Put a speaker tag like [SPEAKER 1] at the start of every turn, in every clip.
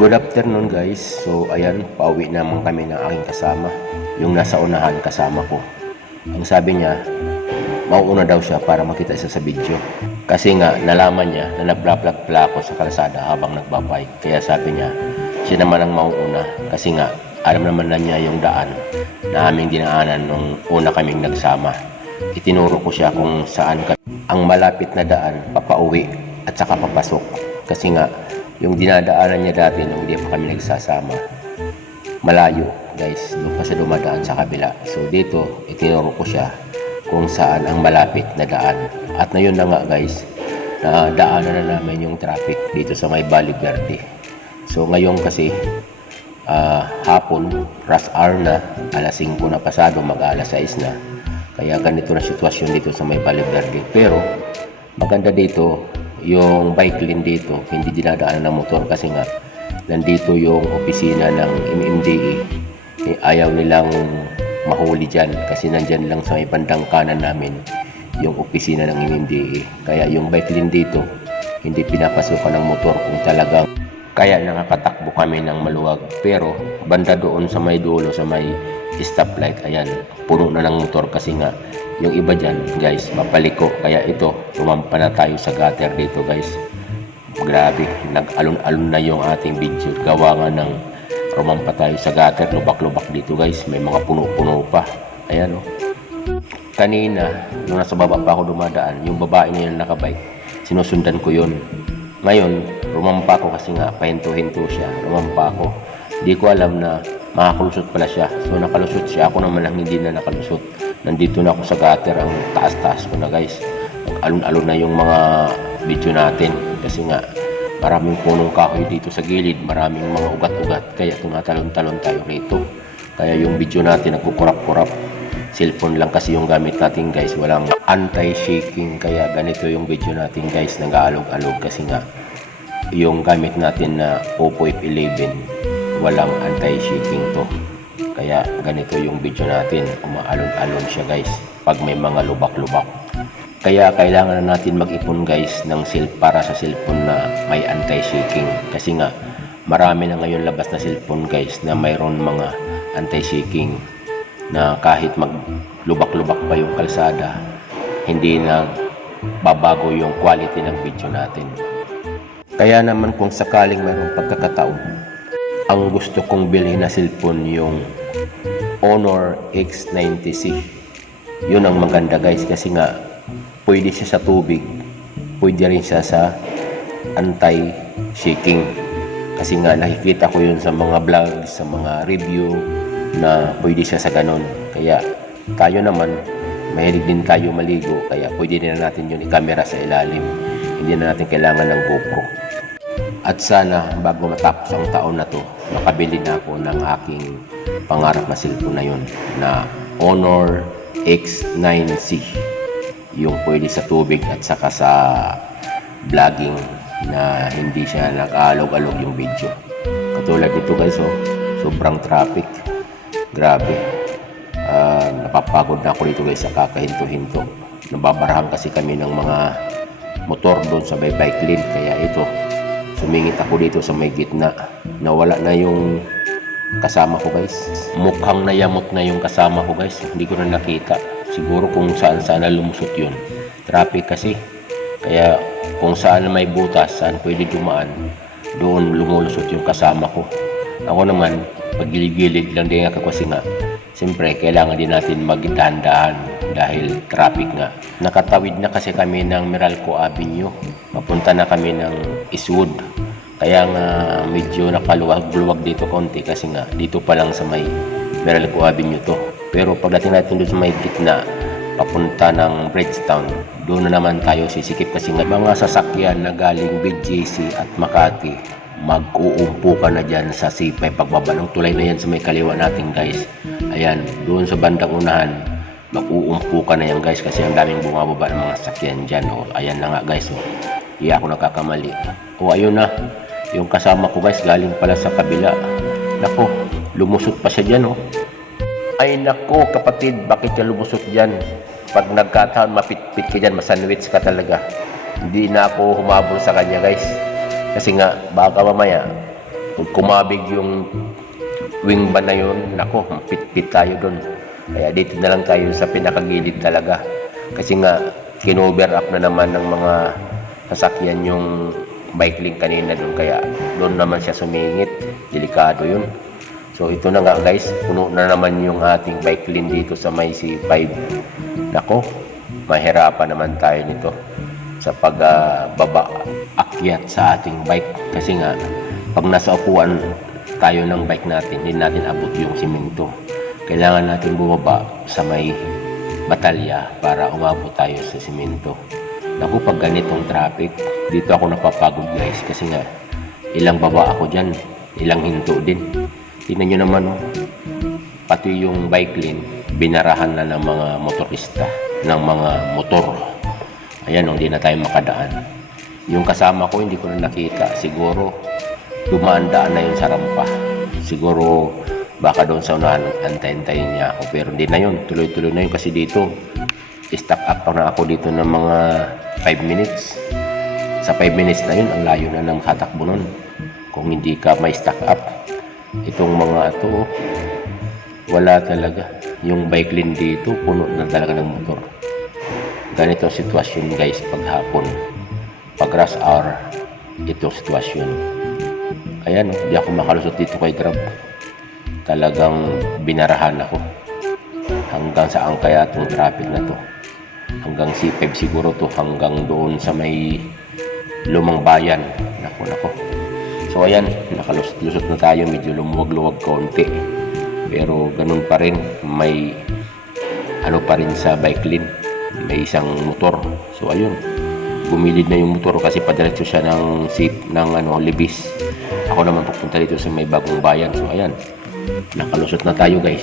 [SPEAKER 1] Good afternoon guys. So ayan, pauwi naman kami ng aking kasama. Yung nasa unahan kasama ko. Ang sabi niya, mauuna daw siya para makita isa sa video. Kasi nga, nalaman niya na nagblaplag-pla ako sa kalsada habang nagbabike. Kaya sabi niya, siya naman ang mauuna. Kasi nga, alam naman na niya yung daan na aming dinaanan nung una kaming nagsama. Itinuro ko siya kung saan ka ang malapit na daan papauwi at saka papasok. Kasi nga, yung dinadaanan niya dati nung hindi pa kami nagsasama, malayo guys, doon pa siya dumadaan sa kabila. So dito, itinuro ko siya kung saan ang malapit na daan. At na yun na nga guys, na daanan na namin yung traffic dito sa may Bali. So ngayon kasi, ah, hapon, rush hour na, alas 5 na pasado, mag alas 6 na. Kaya ganito na sitwasyon dito sa may Bali. Pero, maganda dito, yung bike lane dito, hindi dinadaanan ng motor kasi nga, nandito yung opisina ng MMDA. Eh, ayaw nilang mahuli dyan kasi nandyan lang sa may bandang kanan namin yung opisina ng MMDA. Kaya yung bike lane dito, hindi pinapasukan ng motor kung talagang kaya nakakatakbo kami ng maluwag. Pero banda doon sa may dulo, sa may stoplight, ayan, puno na ng motor kasi nga yung iba dyan, guys, mapaliko. Kaya ito, tumampa na tayo sa gutter dito, guys. Grabe, nag-alon-alon na yung ating video. Gawa nga ng rumampa tayo sa gutter, lubak-lubak dito, guys. May mga puno-puno pa. Ayan, oh. Kanina, nung nasa baba pa ako dumadaan, yung babae na yun nakabike, sinusundan ko yun. Ngayon, rumampa ko kasi nga, pahinto-hinto siya. Rumampa ako. Di ko alam na makakalusot pala siya. So, nakalusot siya. Ako naman ang hindi na nakalusot. Nandito na ako sa gutter. Ang taas-taas ko na, guys. Alon-alon na yung mga video natin. Kasi nga, maraming punong kahoy dito sa gilid. Maraming mga ugat-ugat. Kaya tumatalon-talon tayo rito. Kaya yung video natin nagkukurap-kurap. Cellphone lang kasi yung gamit natin guys. Walang anti-shaking. Kaya ganito yung video natin guys. Nag-aalog-alog kasi nga yung gamit natin na Oppo F11 walang anti-shaking to kaya ganito yung video natin. Umaalon-alon siya guys pag may mga lubak-lubak. Kaya kailangan na natin mag-ipon guys ng self para sa cellphone na may anti-shaking. Kasi nga marami na ngayon labas na cellphone guys na mayroon mga anti-shaking na kahit mag lubak-lubak pa yung kalsada hindi na babago yung quality ng video natin. Kaya naman kung sakaling mayroong pagkakataon, ang gusto kong bilhin na cellphone yung Honor X90C. Yun ang maganda guys kasi nga pwede siya sa tubig, pwede rin siya sa anti-shaking. Kasi nga nakikita ko yun sa mga vlog, sa mga review na pwede siya sa ganon. Kaya tayo naman, mahilig din tayo maligo kaya pwede na natin yun i-camera sa ilalim. Hindi na natin kailangan ng GoPro. At sana bago matapos ang taon na to, makabili na ako ng aking pangarap na cellphone na yun na Honor X9C. Yung pwede sa tubig at saka sa vlogging na hindi siya nag-alog-alog yung video. Katulad nito guys, oh, sobrang traffic. Grabe. Ah, napapagod na ako dito guys sa kakahinto-hinto. Nababarahan kasi kami ng mga motor doon sa bike lane. Kaya ito, sumingit ako dito sa may gitna. Nawala na yung kasama ko guys. Mukhang nayamot na yung kasama ko guys. Hindi ko na nakita. Siguro kung saan saan na lumusot yun. Traffic kasi. Kaya kung saan may butas, saan pwede dumaan, doon lumulusot yung kasama ko. Ako naman, paggilig-gilig lang din ako kasi nga, siyempre, kailangan din natin magdahan-dahan dahil traffic nga. Nakatawid na kasi kami ng Meralco Avenue. Papunta na kami ng Eastwood. Kaya nga medyo nakaluwag-luwag dito konti kasi nga dito pa lang sa may Meralco Avenue to. Pero pagdating natin doon sa may gitna, papunta ng Bridgetown, doon na naman tayo sisikip kasi nga mga sasakyan na galing BGC at Makati, mag-uumpo ka na dyan sa sipay pagbaba ng tulay na yan sa may kaliwa natin guys. Ayan, doon sa bandang unahan, mag-uumpo ka na yan guys kasi ang daming bumababa ng mga sasakyan dyan. O, ayan na nga guys. O. Iya ako nagkakamali. O ayun na, yung kasama ko guys galing pala sa kabila. Nako, lumusot pa siya dyan oh. Ay nako kapatid, bakit ka lumusot dyan? Pag nagkataon, mapitpit ka dyan, masandwich ka talaga. Hindi na ako humabol sa kanya guys. Kasi nga, baka mamaya, Pag kumabig yung wing ba na yun, nako, pit-pit tayo doon. Kaya dito na lang tayo sa pinakagilid talaga. Kasi nga, kinover up na naman ng mga sasakyan yung bike link kanina doon. Kaya doon naman siya sumingit. Delikado yun. So ito na nga guys, puno na naman yung ating bike lane dito sa may C5. Nako, mahirapan naman tayo nito sa pagbaba akyat sa ating bike. Kasi nga, pag nasa upuan tayo ng bike natin, hindi natin abot yung simento. Kailangan natin bumaba sa may batalya para umabot tayo sa simento. Naku, pag ganitong traffic, dito ako napapagod guys kasi nga ilang baba ako dyan, ilang hinto din. Tingnan nyo naman oh, pati yung bike lane, binarahan na ng mga motorista, ng mga motor. Ayan, oh, hindi na tayo makadaan. Yung kasama ko, hindi ko na nakita. Siguro, dumaan-daan na yun sa rampa. Siguro, baka doon sa unahan, antay-antayin niya ako. Pero hindi na yun. Tuloy-tuloy na yun kasi dito, stock up na ako dito ng mga 5 minutes. Sa 5 minutes na yun, ang layo na ng katakbo nun. Kung hindi ka may stock up. Itong mga ito, wala talaga. Yung bike lane dito, puno na talaga ng motor. Ganito ang sitwasyon guys pag hapon. Pag rush hour, itong sitwasyon. Ayan, oh, di ako makalusot dito kay Grab. Talagang binarahan ako. Hanggang saan kaya itong traffic na to? Hanggang C5 siguro to, hanggang doon sa may lumang bayan. Nako, nako. So ayan, nakalusot-lusot na tayo, medyo lumuwag-luwag kaunti. Pero ganun pa rin, may ano pa rin sa bike lane, may isang motor. So ayun, bumilid na yung motor kasi padiretso siya ng seat ng ano, libis. Ako naman pupunta dito sa may bagong bayan. So ayan, nakalusot na tayo guys.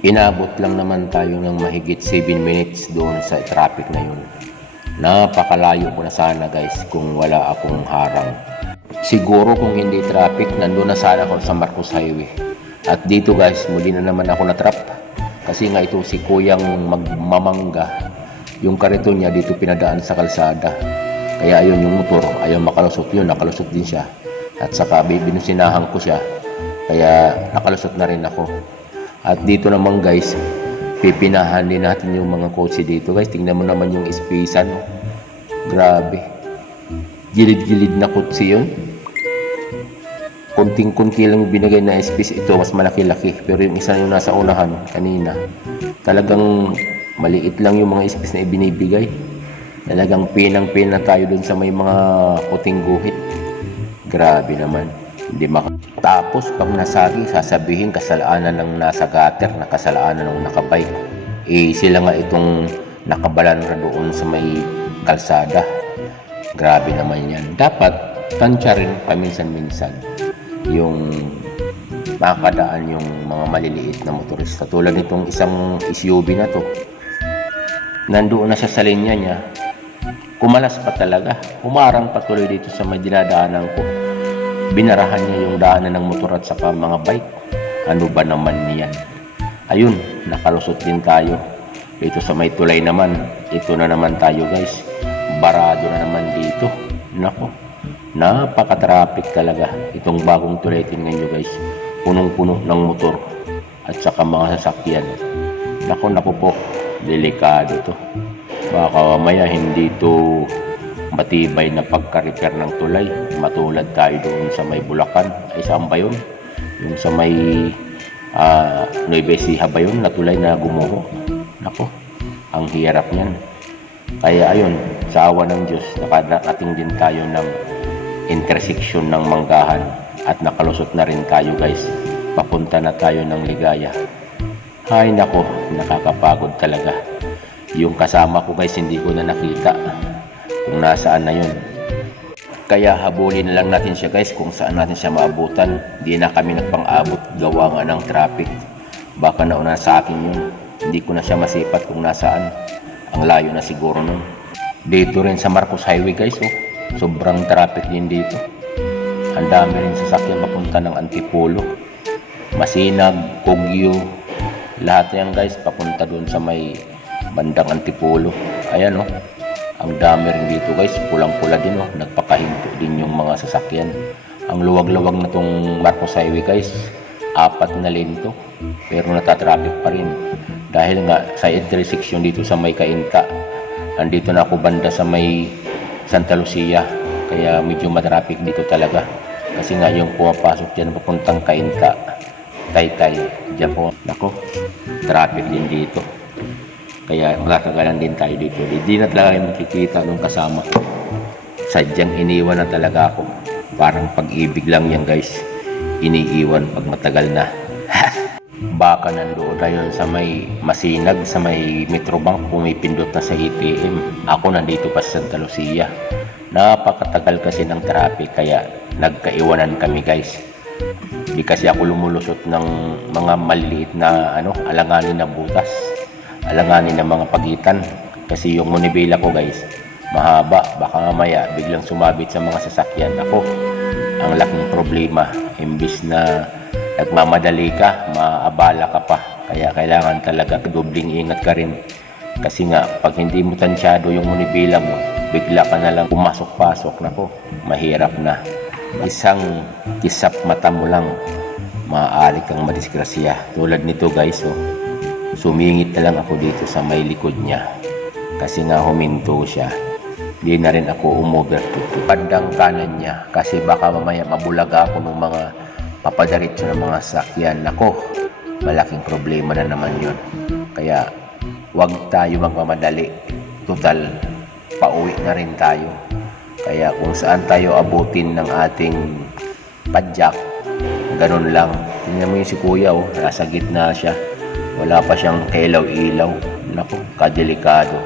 [SPEAKER 1] Inabot lang naman tayo ng mahigit 7 minutes doon sa traffic na yun. Napakalayo ko na sana guys kung wala akong harang. Siguro kung hindi traffic, nandun na sana ako sa Marcos Highway. At dito guys, muli na naman ako na-trap. Kasi nga ito si Kuyang magmamangga. Yung karito niya dito pinadaan sa kalsada. Kaya ayun yung motor, ayaw makalusot yun, nakalusot din siya. At saka binusinahan ko siya. Kaya nakalusot na rin ako. At dito naman guys, pipinahan natin yung mga kotse dito guys. Tingnan mo naman yung space ano. Grabe. Gilid-gilid na kotse yun. Kunting-kunti lang binigay na space ito, mas malaki-laki. Pero yung isa yung nasa unahan kanina, talagang maliit lang yung mga space na ibinibigay. Talagang pinang-pin na tayo dun sa may mga puting guhit. Grabe naman. Hindi Tapos pag nasagi, sasabihin kasalanan ng nasa gutter, na kasalanan ng nakabike. Eh sila nga itong nakabalan na doon sa may kalsada. Grabe naman yan. Dapat tansya rin paminsan-minsan yung makakadaan yung mga maliliit na motorista. Tulad nitong isang SUV na to. Nandoon na siya sa linya niya. Kumalas pa talaga. Umarang patuloy dito sa may dinadaanan ko. Binarahan niya yung daanan ng motor at saka mga bike. Ano ba naman niyan? Ayun, nakalusot din tayo. Dito sa may tulay naman. Ito na naman tayo guys. Barado na naman dito. Nako, napaka-traffic talaga. Itong bagong tulay, tingnan nyo guys. Punong-puno ng motor at saka mga sasakyan. Nako, nako po. Delikado to. Baka mamaya hindi to matibay na pagka-repair ng tulay. Matulad tayo doon sa may Bulacan. Ay, saan ba yun? Yung sa may uh, Nueva Ecija ba yun? Na tulay na gumuho. Nako, ang hirap niyan. Kaya ayun, sa awa ng Diyos, nakadating din tayo ng intersection ng Manggahan at nakalusot na rin tayo guys. Papunta na tayo ng Ligaya. Ay nako, nakakapagod talaga. Yung kasama ko guys, hindi ko na nakita kung nasaan na yun. Kaya habulin lang natin siya guys kung saan natin siya maabutan. Di na kami nagpang-abot gawa nga ng traffic. Baka nauna sa akin yun. Hindi ko na siya masipat kung nasaan. Ang layo na siguro nun. Dito rin sa Marcos Highway guys, oh. sobrang traffic din dito. Ang dami rin sasakyan papunta ng Antipolo. Masinag, Kogyo, lahat yan guys papunta doon sa may bandang Antipolo. Ayan oh. Ang dami rin dito guys, pulang-pula din oh. Nagpakahinto din yung mga sasakyan. Ang luwag-luwag na tong Marcos Highway guys, apat na lane to. Pero natatraffic pa rin. Dahil nga sa intersection dito sa may Kainta, andito na ako banda sa may Santa Lucia. Kaya medyo matraffic dito talaga. Kasi nga yung pumapasok dyan papuntang Kainta, Taytay, dyan po. Nako, traffic din dito. Kaya magkakagalan din tayo dito. Hindi na talaga rin makikita nung kasama. Sadyang iniwan na talaga ako. Parang pag-ibig lang yan guys. Iniiwan pag matagal na. Baka nandoon tayo sa may masinag, sa may Metrobank, pumipindot na sa ATM. Ako nandito pa sa Santa Lucia. Napakatagal kasi ng traffic kaya nagkaiwanan kami guys. Di kasi ako lumulusot ng mga maliliit na ano, alanganin na butas. Alanganin na mga pagitan. Kasi yung monibela ko guys, mahaba. Baka mamaya biglang sumabit sa mga sasakyan. Ako, ang laking problema. Imbis na nagmamadali ka, maabala ka pa. Kaya kailangan talaga dobling ingat ka rin. Kasi nga, pag hindi mo tansyado yung monibela mo, bigla ka na lang pumasok-pasok. Nako, mahirap na. Isang kisap mata mo lang, maaari kang madisgrasya. Tulad nito guys, oh. Sumingit na lang ako dito sa may likod niya. Kasi nga huminto siya. Di na rin ako umovertook. Bandang kanan niya. Kasi baka mamaya mabulaga ako ng mga papadiretso ng mga sakyan. Nako, malaking problema na naman yun. Kaya wag tayo magmamadali. Total, pauwi na rin tayo. Kaya kung saan tayo abutin ng ating padyak, ganun lang. Tingnan mo yung si kuya, oh, nasa gitna siya. Wala pa siyang kailaw-ilaw. Naku, kadelikado.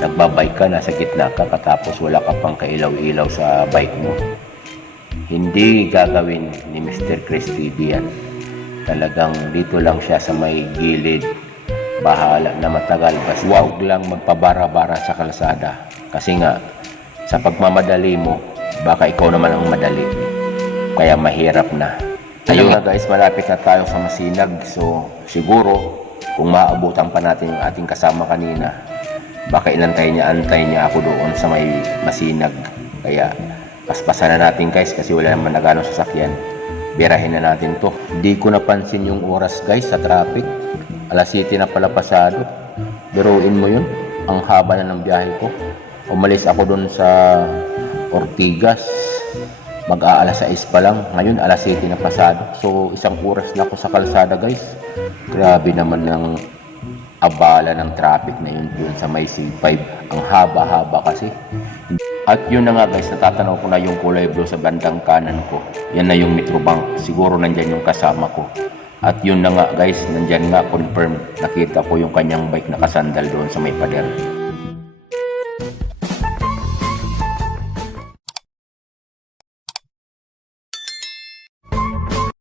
[SPEAKER 1] Nagbabike ka, nasa gitna ka, katapos wala ka pang kailaw-ilaw sa bike mo. Hindi gagawin ni Mr. Chris TV yan. Talagang dito lang siya sa may gilid. Bahala na matagal. Basta huwag lang magpabara-bara sa kalsada. Kasi nga, sa pagmamadali mo, baka ikaw naman ang madali. Kaya mahirap na. Ayun na guys, malapit na tayo sa Masinag. So, siguro, kung maabutan pa natin yung ating kasama kanina, baka inantay niya, antay niya ako doon sa may Masinag. Kaya, paspasan na natin guys kasi wala naman na gano'ng sasakyan. Birahin na natin to. Di ko napansin yung oras guys sa traffic. Alas 7 na pala pasado. Biruin mo yun. Ang haba na ng biyahe ko. Umalis ako doon sa Ortigas. Mag-aalas 6 pa lang. Ngayon, alas 7 na pasado. So, isang oras na ako sa kalsada, guys. Grabe naman ng abala ng traffic na yun doon sa may C5. Ang haba-haba kasi. At yun na nga guys, natatanaw ko na yung kulay blue sa bandang kanan ko. Yan na yung Metrobank. Siguro nandyan yung kasama ko. At yun na nga guys, nandyan nga confirm. Nakita ko yung kanyang bike nakasandal doon sa may pader.